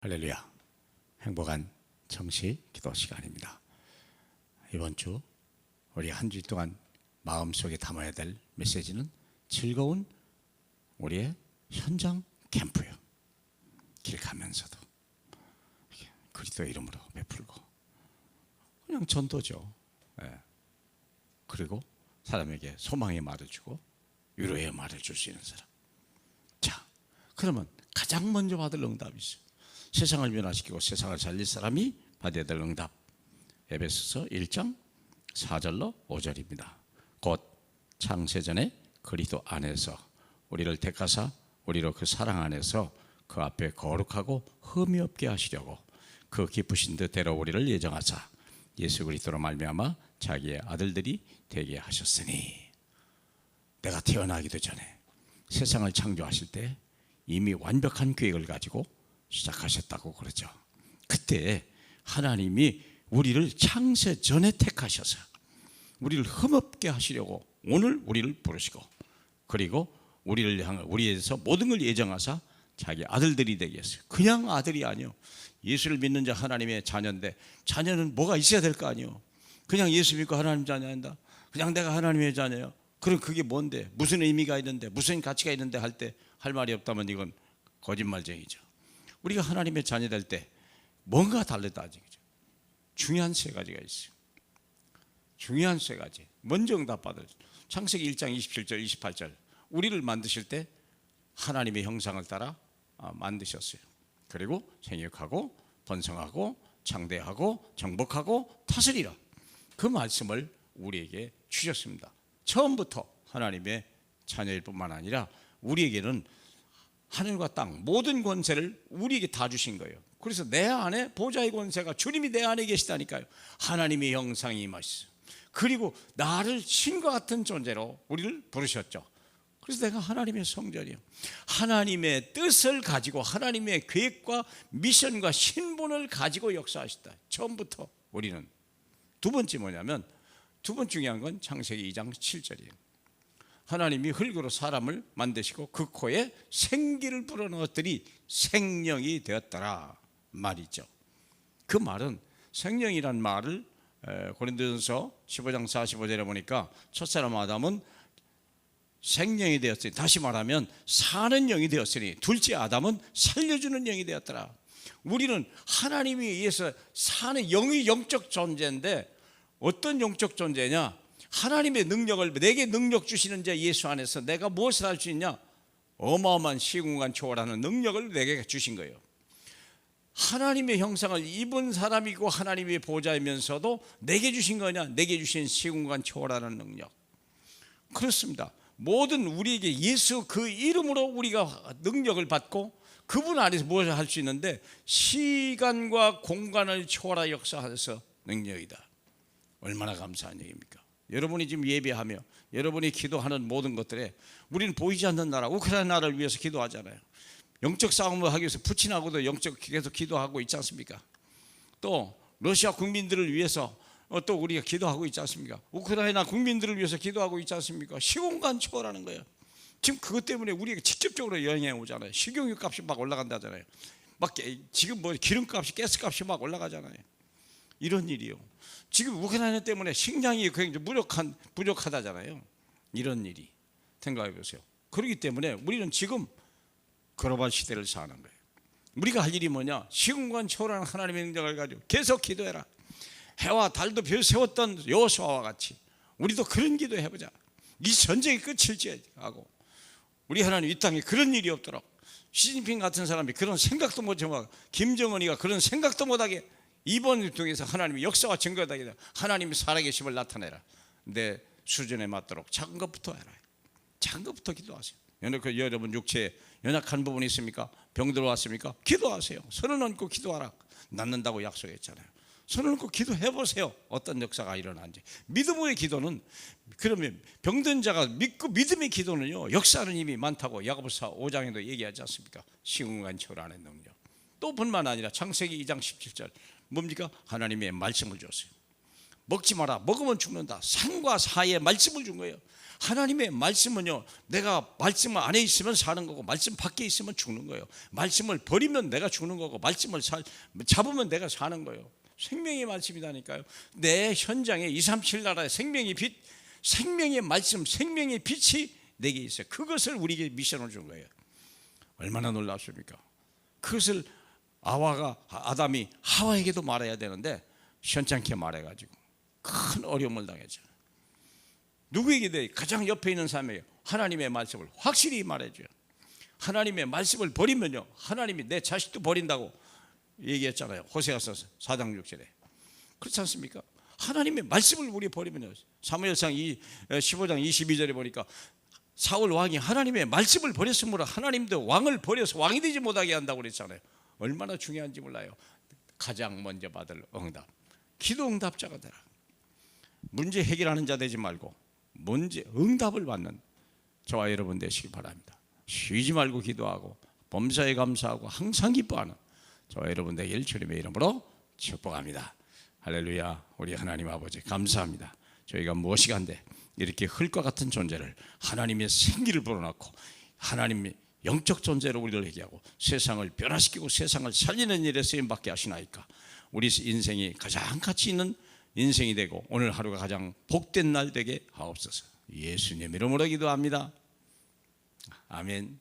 할렐루야. 행복한 청시 기도 시간입니다. 이번 주 우리 한 주 동안 마음속에 담아야 될 메시지는 즐거운 우리의 현장 캠프요. 길 가면서도 그리스도 이름으로 베풀고 그냥 전도죠. 그리고 사람에게 소망의 말을 주고 위로의 말을 줄 수 있는 사람. 자, 그러면 가장 먼저 받을 응답이 있어요. 세상을 변화시키고 세상을 살릴 사람이 받아야 될 응답. 에베소서 1장 4절로 5절입니다. 곧 창세전에 그리스도 안에서 우리를 택하사 우리로 그 사랑 안에서 그 앞에 거룩하고 흠이 없게 하시려고 그 기쁘신 뜻대로 우리를 예정하사 예수 그리스도로 말미암아 자기의 아들들이 되게 하셨으니, 내가 태어나기도 전에 세상을 창조하실 때 이미 완벽한 계획을 가지고 시작하셨다고 그러죠. 그때 하나님이 우리를 창세 전에 택하셔서 우리를 흠없게 하시려고 오늘 우리를 부르시고, 그리고 우리를 향해 우리에서 모든 걸 예정하사 자기 아들들이 되게 했어요. 그냥 아들이 아니요, 예수를 믿는 자 하나님의 자녀인데 자녀는 뭐가 있어야 될 거 아니요. 그냥 예수 믿고 하나님 자녀한다, 그냥 내가 하나님의 자녀야. 그럼 그게 뭔데, 무슨 의미가 있는데, 무슨 가치가 있는데 할 때 할 말이 없다면 이건 거짓말쟁이죠. 우리가 하나님의 자녀 될 때 뭔가 다르다 아직이죠. 중요한 세 가지가 있어요. 중요한 세 가지. 먼저 응답받을 창세기 1장 27절 28절. 우리를 만드실 때 하나님의 형상을 따라 만드셨어요. 그리고 생육하고 번성하고 창대하고 정복하고 다스리라, 그 말씀을 우리에게 주셨습니다. 처음부터 하나님의 자녀일 뿐만 아니라 우리에게는 하늘과 땅 모든 권세를 우리에게 다 주신 거예요. 그래서 내 안에 보좌의 권세가, 주님이 내 안에 계시다니까요. 하나님의 형상이 임하셨어요. 그리고 나를 신과 같은 존재로 우리를 부르셨죠. 그래서 내가 하나님의 성전이에요. 하나님의 뜻을 가지고 하나님의 계획과 미션과 신분을 가지고 역사하시다. 처음부터 우리는. 두 번째 뭐냐면, 두 번째 중요한 건 창세기 2장 7절이에요. 하나님이 흙으로 사람을 만드시고 그 코에 생기를 불어넣었더니 생명이 되었더라 말이죠. 그 말은, 생명이란 말을 고린도전서 15장 45절에 보니까 첫사람 아담은 생명이 되었으니, 다시 말하면 사는 영이 되었으니 둘째 아담은 살려주는 영이 되었더라. 우리는 하나님에 의해서 사는 영이 영적 존재인데, 어떤 영적 존재냐? 하나님의 능력을, 내게 능력 주시는 자 예수 안에서 내가 무엇을 할 수 있냐? 어마어마한 시공간 초월하는 능력을 내게 주신 거예요. 하나님의 형상을 입은 사람이고 하나님의 보좌이면서도 내게 주신 거냐? 내게 주신 시공간 초월하는 능력. 그렇습니다. 모든 우리에게 예수 그 이름으로 우리가 능력을 받고 그분 안에서 무엇을 할 수 있는데, 시간과 공간을 초월하 역사하셔서 능력이다. 얼마나 감사한 얘기입니까? 여러분이 지금 예배하며 여러분이 기도하는 모든 것들에 우리는 보이지 않는 나라 우크라이나를 위해서 기도하잖아요. 영적 싸움을 하기 위해서 푸틴하고도 영적 계속 기도하고 있지 않습니까? 또 러시아 국민들을 위해서 또 우리가 기도하고 있지 않습니까? 우크라이나 국민들을 위해서 기도하고 있지 않습니까? 시공간 초월하는 거예요. 지금 그것 때문에 우리에게 직접적으로 영향이 오잖아요. 식용유 값이 막 올라간다잖아요. 막 지금 뭐 기름값이, 가스값이 막 올라가잖아요. 이런 일이요. 지금 우크라이나 때문에 식량이 굉장히 부족하다잖아요. 이런 일이 생각해 보세요. 그렇기 때문에 우리는 지금 글로벌 시대를 사는 거예요. 우리가 할 일이 뭐냐? 시공간 초월하는 하나님의 능력을 가지고 계속 기도해라. 해와 달도 별 세웠던 여호수아와 같이 우리도 그런 기도 해보자. 이 전쟁이 끝일지 하고, 우리 하나님 이 땅에 그런 일이 없도록, 시진핑 같은 사람이 그런 생각도 못하고, 김정은이가 그런 생각도 못하게 이번을 통해서 하나님의 역사와 증거다. 하나님의 살아계심을 나타내라. 내 수준에 맞도록 작은 것부터 해라. 작은 것부터 기도하세요. 여러분 육체에 연약한 부분이 있습니까? 병 들어왔습니까? 기도하세요. 손을 얹고 기도하라. 낫는다고 약속했잖아요. 손을 얹고 기도해보세요. 어떤 역사가 일어나는지. 믿음의 기도는, 그러면 병든 자가 믿고 믿음의 기도는요, 역사는 이미 많다고 야고보서 5장에도 얘기하지 않습니까? 시공간 초월하는 능력. 또 뿐만 아니라 창세기 2장 17절 뭡니까? 하나님의 말씀을 줬어요. 먹지 마라, 먹으면 죽는다. 산과 사의 말씀을 준 거예요. 하나님의 말씀은요, 내가 말씀 안에 있으면 사는 거고 말씀 밖에 있으면 죽는 거예요. 말씀을 버리면 내가 죽는 거고 말씀을 잡으면 내가 사는 거예요. 생명의 말씀이다니까요. 내 현장에 237 나라의 생명의 빛, 생명의 말씀, 생명의 빛이 내게 있어요. 그것을 우리에게 미션을 준 거예요. 얼마나 놀랍습니까? 그것을 아담이 하와에게도 말해야 되는데 현찮게 말해가지고 큰 어려움을 당했죠. 누구에게 대해? 가장 옆에 있는 사람에게 하나님의 말씀을 확실히 말해줘요. 하나님의 말씀을 버리면요, 하나님이 내 자식도 버린다고 얘기했잖아요. 호세아서 4장 6절에. 그렇지 않습니까? 하나님의 말씀을 우리 버리면요, 사무엘상 15장 22절에 보니까 사울 왕이 하나님의 말씀을 버렸으므로 하나님도 왕을 버려서 왕이 되지 못하게 한다고 그랬잖아요. 얼마나 중요한지 몰라요. 가장 먼저 받을 응답, 기도 응답자가 되라. 문제 해결하는 자 되지 말고 문제 응답을 받는 저와 여러분 되시기 바랍니다. 쉬지 말고 기도하고 범사에 감사하고 항상 기뻐하는 저와 여러분 되길 주님의 이름으로 축복합니다. 할렐루야. 우리 하나님 아버지 감사합니다. 저희가 무엇이 간데 이렇게 흙과 같은 존재를 하나님의 생기를 불어넣고 하나님의 영적 존재로 우리를 얘기하고 세상을 변화시키고 세상을 살리는 일에 쓰임받게 하시나이까. 우리 인생이 가장 가치 있는 인생이 되고 오늘 하루가 가장 복된 날 되게 하옵소서. 예수님 이름으로 기도합니다. 아멘.